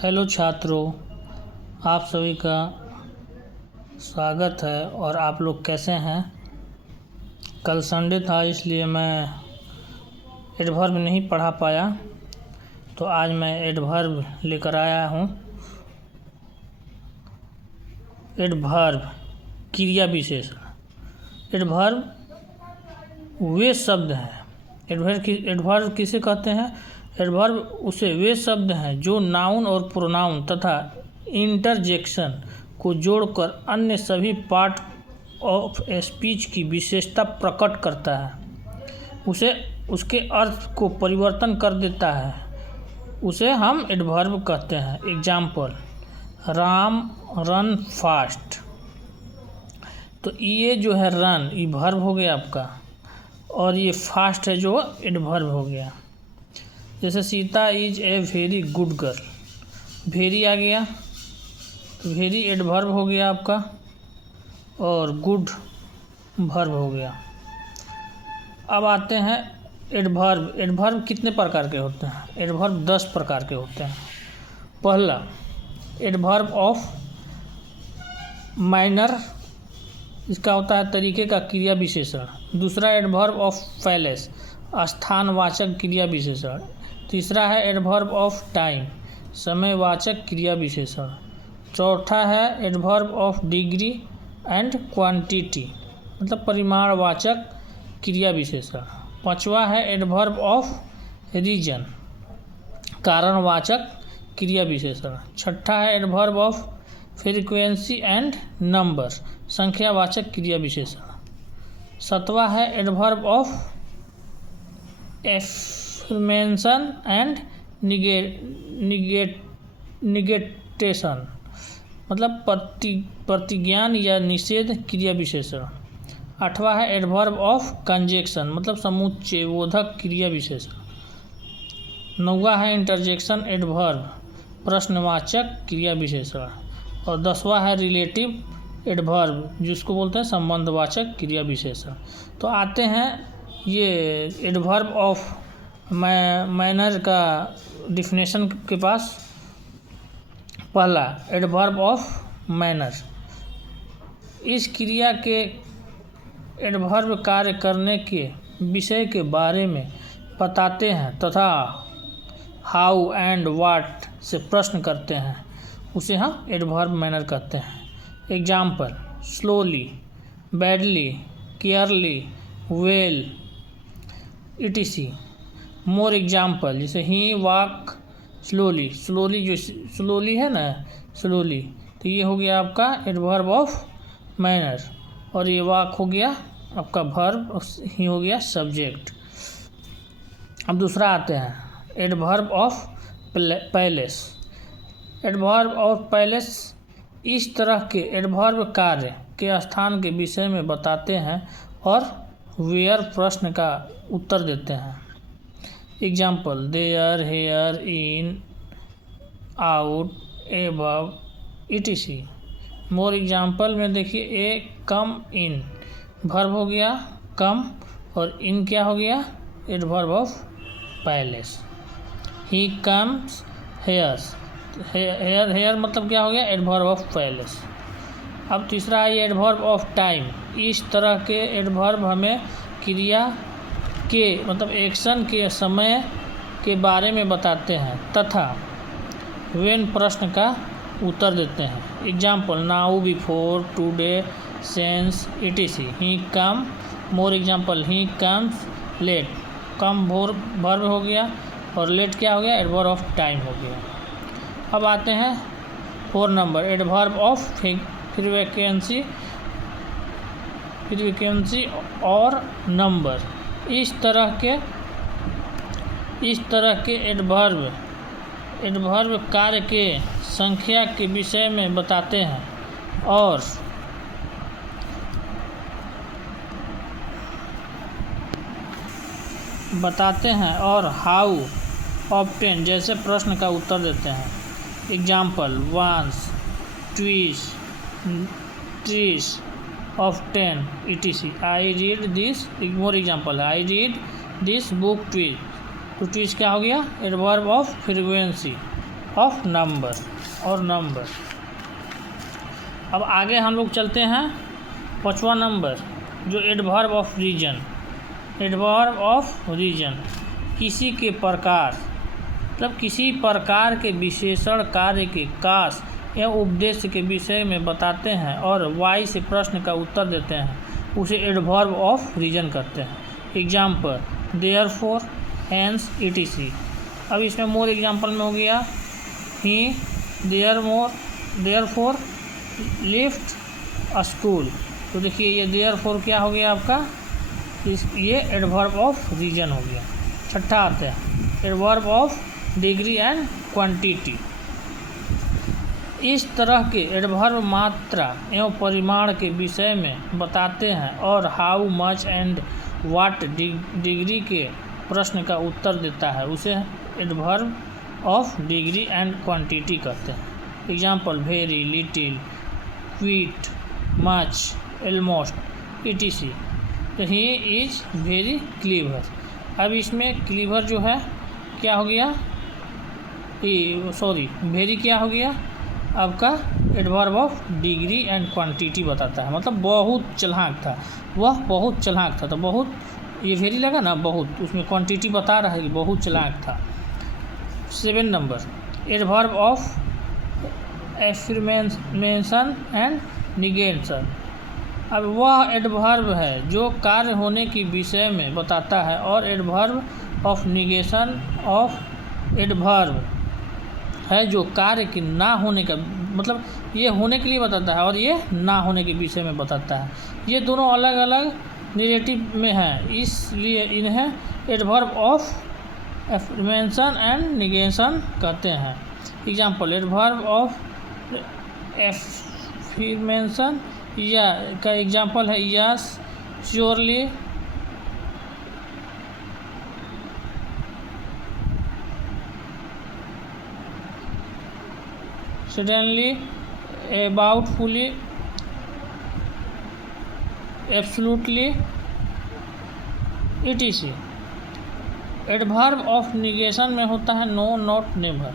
Hello छात्रों, आप सभी का स्वागत है। और आप लोग कैसे हैं? कल संडे था इसलिए मैं एडवर्ब नहीं पढ़ा पाया, तो आज मैं एडवर्ब लेकर आया हूँ। एडवर्ब क्रिया विशेषण। एडवर्ब वे शब्द हैं। एडवर्ब किसे कहते हैं? एडवर्ब उसे वे शब्द हैं जो नाउन और प्रोनाउन तथा इंटरजेक्शन को जोड़कर अन्य सभी पार्ट ऑफ स्पीच की विशेषता प्रकट करता है, उसे उसके अर्थ को परिवर्तन कर देता है, उसे हम एडवर्ब कहते हैं। Example, Ram run fast. तो ये जो है रन, ये वर्ब हो गया आपका, और ये फास्ट है जो एडवर्ब हो गया। जैसे Sita is a very good girl, very आ गया तो वेरी एडवर्ब हो गया आपका, और गुड वर्ब हो गया। अब आते हैं एडवर्ब। एडवर्ब कितने प्रकार के होते हैं? एडवर्ब 10 प्रकार के होते हैं। पहला, एडवर्ब ऑफ मैनर, इसका होता है तरीके का क्रिया विशेषण। दूसरा, एडवर्ब ऑफ पैलेस, स्थानवाचक क्रिया विशेषण। तीसरा है एडवर्ब ऑफ टाइम, समयवाचक क्रिया विशेषण। चौथा है adverb of degree and quantity, मतलब परिमाणवाचक क्रिया विशेषण। पांचवा है एडवर्ब ऑफ रीजन, कारणवाचक क्रिया विशेषण। छठा है adverb of frequency and number, संख्यावाचक क्रिया विशेषण। सातवां है adverb of affirmation and negation, मतलब प्रतिज्ञान या निषेध क्रिया विशेषण। आठवां है एडवर्ब ऑफ कंजक्शन, मतलब समुच्चयबोधक क्रिया विशेषण। नौवां है इंटरजेक्शन एडवर्ब, प्रश्नवाचक क्रिया विशेषण। और 10वां है रिलेटिव एडवर्ब, जिसको बोलते हैं संबंधवाचक क्रिया विशेषण। तो आते हैं ये एडवर्ब ऑफ मैनर का डिफिनेशन के पास। पहला, एडवर्ब ऑफ मैनर, इस क्रिया के एडवर्ब कार्य करने के विषय के बारे में बताते हैं तथा हाउ एंड व्हाट से प्रश्न करते हैं, उसे हम एडवर्ब मैनर कहते हैं। Example, slowly, badly, केयरली, well, etc। More example, जैसे ही वॉक स्लोली, स्लोली जो स्लोली है ना, स्लोली, तो ये हो गया आपका एडवर्ब ऑफ मैनर, और ये वॉक हो गया आपका वर्ब, ही हो गया सब्जेक्ट। अब दूसरा आते हैं adverb of palace. Adverb of palace इस तरह के एडवर्ब कार्य के स्थान के विषय में बताते हैं और वेयर प्रश्न का उत्तर देते हैं। Example, there, here, in, out, above, etc। More example में देखिए, ए कम इन, वर्ब हो गया कम, और इन क्या हो गया? Adverb of place. He comes here, here मतलब क्या हो गया? Adverb of place. अब तीसरा है एडवर्ब ऑफ टाइम। इस तरह के एडवर्ब हमें क्रिया के मतलब एक्शन के समय के बारे में बताते हैं तथा व्हेन प्रश्न का उत्तर देते हैं। Example, now, before, today, since, etc। He come, more example, he comes late, come verb हो गया, और लेट क्या हो गया? एडवर्ब ऑफ टाइम हो गया। अब आते हैं 4 नंबर, एडवर्ब ऑफ फ्रीक्वेंसी और नंबर। इस तरह के एडवर्ब कार्य के संख्या के विषय में बताते हैं और हाउ ऑफ्टेन जैसे प्रश्न का उत्तर देते हैं। Example, once, twice, thrice, often, etc। I read this, more example है, I read this book twice. तो ट्विस क्या हो गया? Adverb of frequency. Of number और नंबर। अब आगे हम लोग चलते हैं 5वां नंबर जो adverb of reason. Adverb of reason किसी के प्रकार मतलब किसी प्रकार के विशेषण कार्य के काश या उपदेश के विषय में बताते हैं और वाई से प्रश्न का उत्तर देते हैं, उसे एडवर्ब ऑफ रीजन कहते हैं। Example therefore, hence, etc. अब इसमें मोर एग्जाम्पल में हो गया ही, देयरफॉर लिफ्ट अ स्कूल। तो देखिए ये देयरफॉर क्या हो गया आपका, ये एडवर्ब ऑफ रीजन हो गया। छठा आता है adverb of degree and quantity. इस तरह के एडवर्ब मात्रा एवं परिमाण के विषय में बताते हैं और how much and what degree के प्रश्न का उत्तर देता है, उसे adverb of degree and quantity कहते हैं। Example very, little, quite, much, almost, etc. He is very clever. अब इसमें क्लीवर जो है क्या हो गया, वेरी क्या हो गया आपका adverb of degree and quantity बताता है, मतलब बहुत चालाक था, वह बहुत चालाक था। तो बहुत ये वेरी लगा ना बहुत, उसमें क्वांटिटी बता रहा है कि बहुत चालाक था। 7 number adverb of affirmation and negation. अब वह एडवर्ब है जो कार्य होने के विषय में बताता है और adverb of negation of adverb है जो कार्य के ना होने का मतलब ये होने के लिए बताता है और ये ना होने के विषय में बताता है। ये दोनों अलग अलग नेगेटिव में हैं, इसलिए इन्हें adverb of affirmation and negation कहते हैं। एग्जाम्पल एडवर्ब ऑफ एफर्मेशन या का एग्जाम्पल है yes, surely, suddenly, doubtfully, absolutely, etc. Adverb of negation में होता है नो, नॉट, नेवर।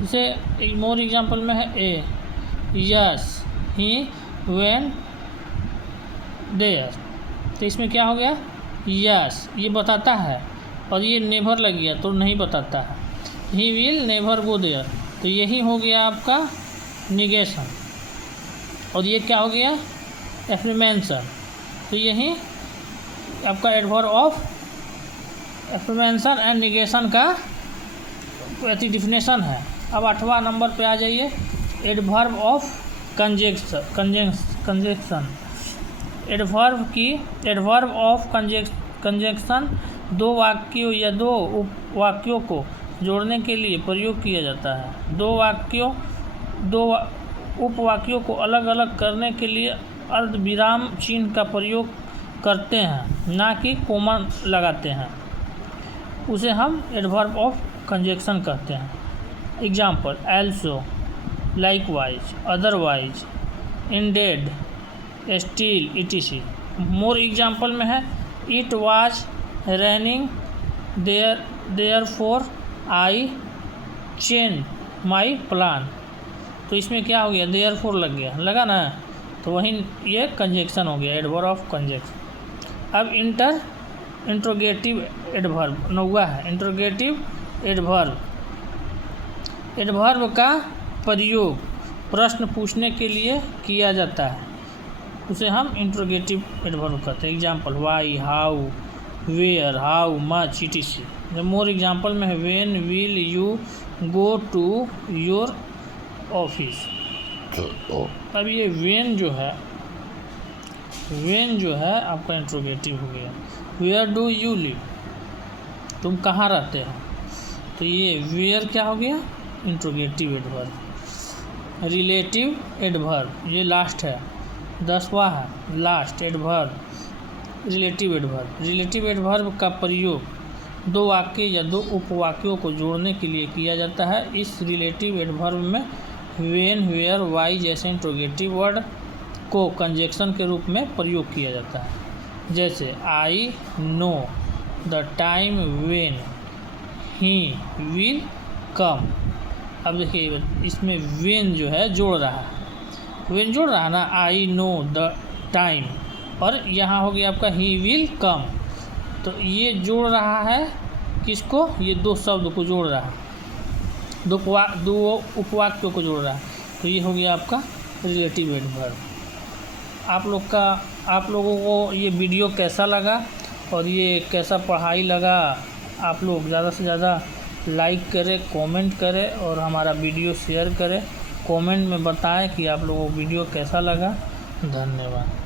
जैसे मोर एग्जाम्पल में है ए, यस, ही, व्हेन, देयर। तो इसमें क्या हो गया, यस ये बताता है और ये नेवर लग गया तो नहीं बताता है। He will never go there, तो यही हो गया आपका निगेशन। और ये क्या हो गया, एफर्मेशन। तो यही आपका adverb of affirmation and negation का डेफिनेशन है। अब 8वां नंबर पे आ जाइए adverb of conjunction. Adverb of conjunction दो वाक्यों या दो उपवाक्यों को जोड़ने के लिए प्रयोग किया जाता है। दो उपवाक्यों को अलग अलग करने के लिए अर्धविराम चिन्ह का प्रयोग करते हैं, ना कि कोमा लगाते हैं, उसे हम एडवर्ब ऑफ कंजंक्शन कहते हैं। Example also, likewise, otherwise, ended, still, etc. More example में है it was raining therefore I change my plan. तो इसमें क्या हो गया, देयरफॉर लग गया, लगा ना, तो वहीं ये कंजंक्शन हो गया, एडवर्ब ऑफ कंजंक्शन। अब इंट्रोगेटिव एडवर्ब 9वां है इंट्रोगेटिव एडवर्ब। एडवर्ब का प्रयोग प्रश्न पूछने के लिए किया जाता है, उसे हम इंट्रोगेटिव एडवर्ब कहते हैं। Example why, how, where, how much, etc. More example में है when will you go to your office. अब ये व्हेन जो है आपका इंट्रोगेटिव हो गया। वेयर डू यू लिव, तुम कहाँ रहते हो, तो ये वेयर क्या हो गया, इंट्रोगेटिव एडवर्ब। रिलेटिव एडवर्ब ये लास्ट है, 10वां है last adverb, relative adverb. Relative adverb का प्रयोग दो वाक्य या दो उपवाक्यों को जोड़ने के लिए किया जाता है। इस रिलेटिव एडवर्ब में व्हेन, वेयर, वाई जैसे इंट्रोगेटिव वर्ड को कंजंक्शन के रूप में प्रयोग किया जाता है। जैसे I know the time when he will come. अब देखिए इसमें वेन जो है जोड़ रहा है, वेन जोड़ रहा है ना, आई नो द टाइम, और यहाँ हो गया आपका ही विल कम। तो ये जोड़ रहा है किसको, ये दो शब्द को जोड़ रहा है, दो उपवाक्यों को जोड़ रहा है। तो ये हो गया आपका रिलेटिव एडवर्ब। आप लोगों को ये वीडियो कैसा लगा और ये कैसा पढ़ाई लगा, आप लोग ज़्यादा से ज़्यादा लाइक करें, कमेंट करें और हमारा वीडियो शेयर करें। कमेंट में बताएं कि आप लोगों को वीडियो कैसा लगा। धन्यवाद।